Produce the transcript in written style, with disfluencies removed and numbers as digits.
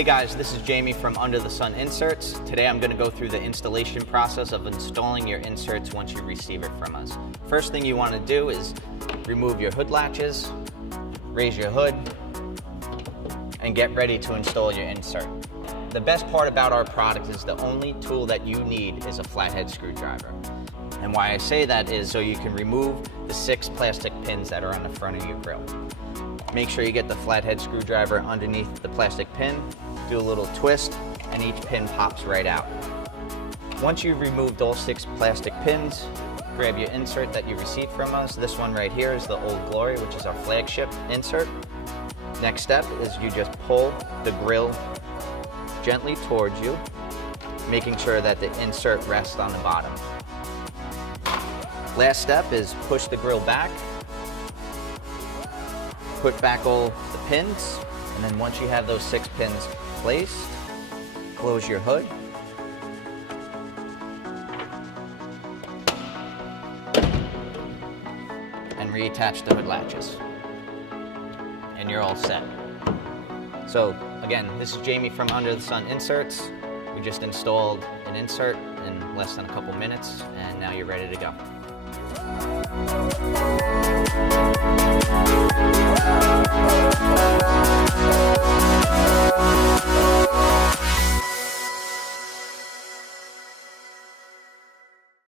Hey guys, this is Jamie from Under the Sun Inserts. Today I'm going to go through the installation process of installing your inserts once you receive it from us. First thing you want to do is remove your hood latches, raise your hood, and get ready to install your insert. The best part about our product is the only tool that you need is a flathead screwdriver. And why I say that is so you can remove the 6 plastic pins that are on the front of your grill. Make sure you get the flathead screwdriver underneath the plastic pin, do a little twist, and each pin pops right out. Once you've removed all 6 plastic pins, grab your insert that you received from us. This one right here is the Old Glory, which is our flagship insert. Next step is you just pull the grill gently towards you, making sure that the insert rests on the bottom. Last step is push the grill back, put back all the pins, and then once you have those 6 pins placed, close your hood. And reattach the hood latches. And you're all set. So again, this is Jamie from Under the Sun Inserts. We just installed an insert in less than a couple minutes, and now you're ready to go.